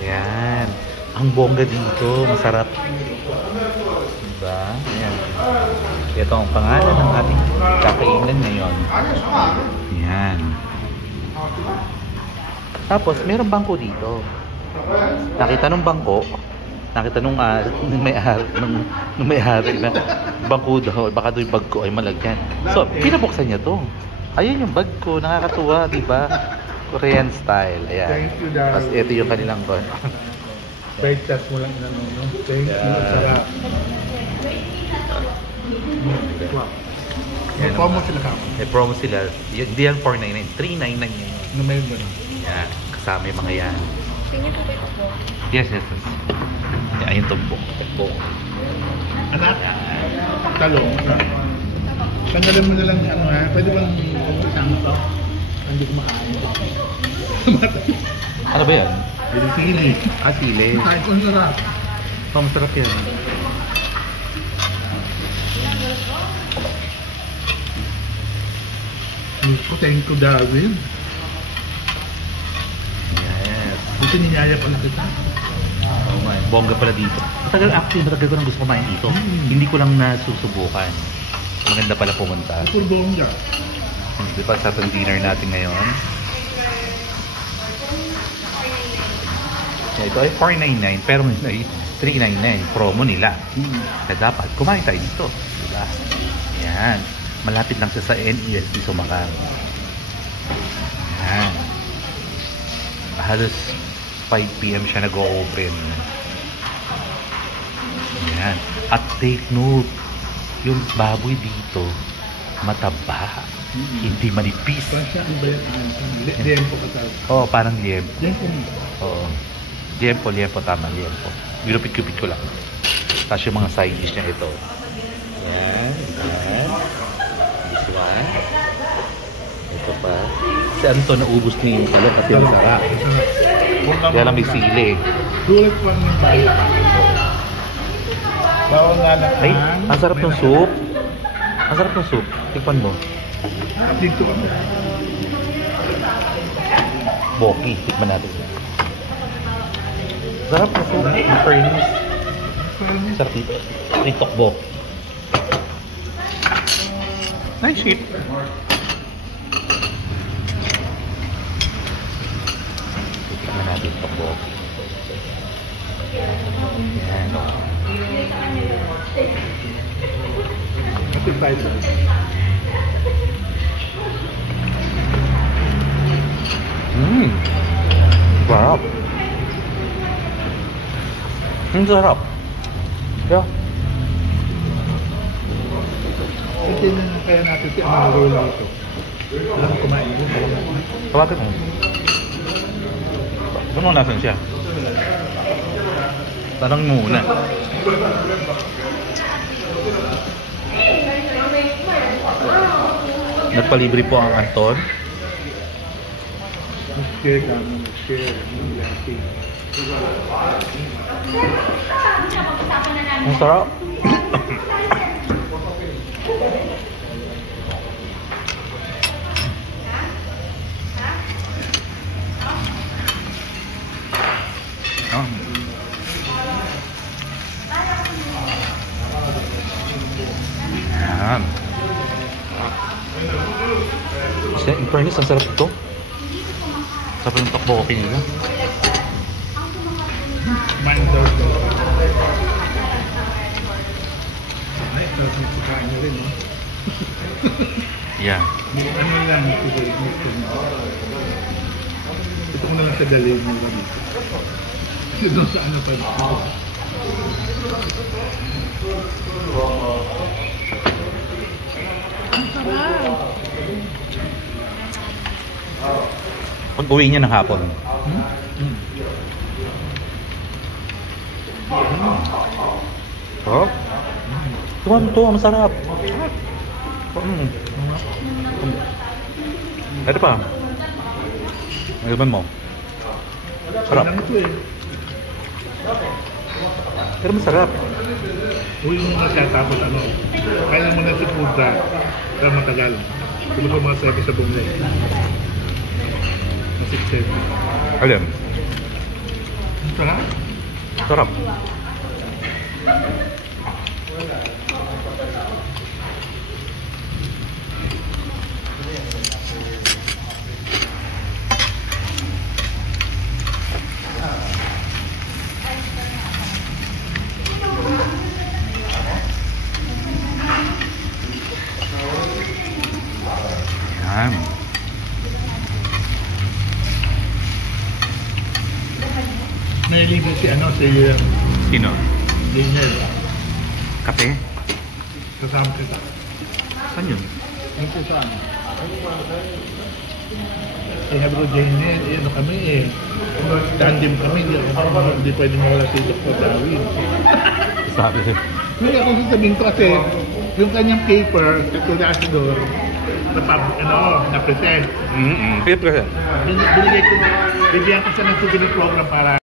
Ayan. Ang bongga dito. Masarap. Diba? Ayan. Ito ang pangalan ng ating kakainan ngayon. Ayan. Tapos, mayroong bangko dito. Nakita nung bangko, nakita nung may-ari na bangko daw, baka doon yung bag ko ay malagyan. So, pinabuksan niya to. Ayun yung bag ko, nakakatuwa, di ba? Korean style. Ayan. Thank you, Darwin. Tapos ito yung kanilang kon. Bait tas mo lang inano, no? Thank you. Sarap. Wow. May promo sila kamo. May promo sila. Hindi yan 499, 399 yan. Ano may ba? Yan, kasama yung mga yan. Tingnan ko kayo po. Yes. Yan, ayun tumbok. Anak, talong. Tanggalin mo na lang ano ha. Pwede bang isama to? Hindi ko makain. Ano ba yan? Sili. Sili. Kain ko sarap. Oh, masarap yan. Thank you, Darwin. Yes. Buti niyaya pa na kita. Oh my, bongga pala dito. Matagal ko nang gusto kumain dito. Hindi ko lang nasusubukan. Maganda pala pumunta. Ito bongga. Di ba sa dinner natin ngayon? Ito ay 499 pero ngayon ay 399 promo nila. Na dapat kumain tayo dito. Diba? Yan. Malapit lang siya sa NEST Sumakan. Yan. Halos 5 PM siya nag-o-open. Yan. At take note, yung baboy dito mataba. Hindi manipis. Pasya, ano ba yan? Liempo ka talaga. Oo, parang liempo. Liempo mo. Oo. Liempo, tama, liempo. Ginupit-cupit ko lang. Tapos yung mga side dish niya ito. Yan. This one. Ito pa. Si Anton naubos niya yung talong kasi masarap. Kaya lang may sili. Sulit pa ng bayo. Bawang nga lang. Ay, ang sarap ng soup. Ang sarap ng soup. Tikpan mo. Dito ka. Boki. Tikman natin. Sarap ng soup. Ang fairness. Sarap dito. Tokbok. Nice shit. Tikman natin tokbok. Yan. Ito tayo. Sarap. Sarap. Yeah. Kasi na kaya natin si Amaro dito. Alam kumain yun. Tawagan mo. Ano nasan siya? Tanong mo muna. Nagpalibre po ang Anton. Share kami. Share. Yati. Ang sarap. Yan. In fairness, ang sarap ito. Sarap ng tokboki nila. Kumain daw ito. Ay, sarap ng pagkain nyo rin, no? Yeah. Ano lang ito dito. Ito ko na lang sa dalhin mo dito. Kasi doon sa ano pa dito. Pag uwi niya ng hapon. Oh? Tuwan to, ang sarap. Ito pa. Naglaban mo. Sarap. Lang ito eh. Pero masarap. Uwi mo nga siya tapos ano. Kaya mo na si Puda. Para matagal. Kung ito mga sabi sa bumili. Nasipsip. Alam. Sarap. Sarap. Yan. Nailibre si si Sino? Daniel. Kape? Kasama kita. Saan yun? Yung kasama. Sabi ko, Daniel, kami tandem kami, hindi pwede mawala si Dr. Darwin. Sabi. Hindi ako sasabihin ko kasi, yung kanyang paper, sa doon, na-present. Siyempre. Bigyan ko siya ng souvenir program para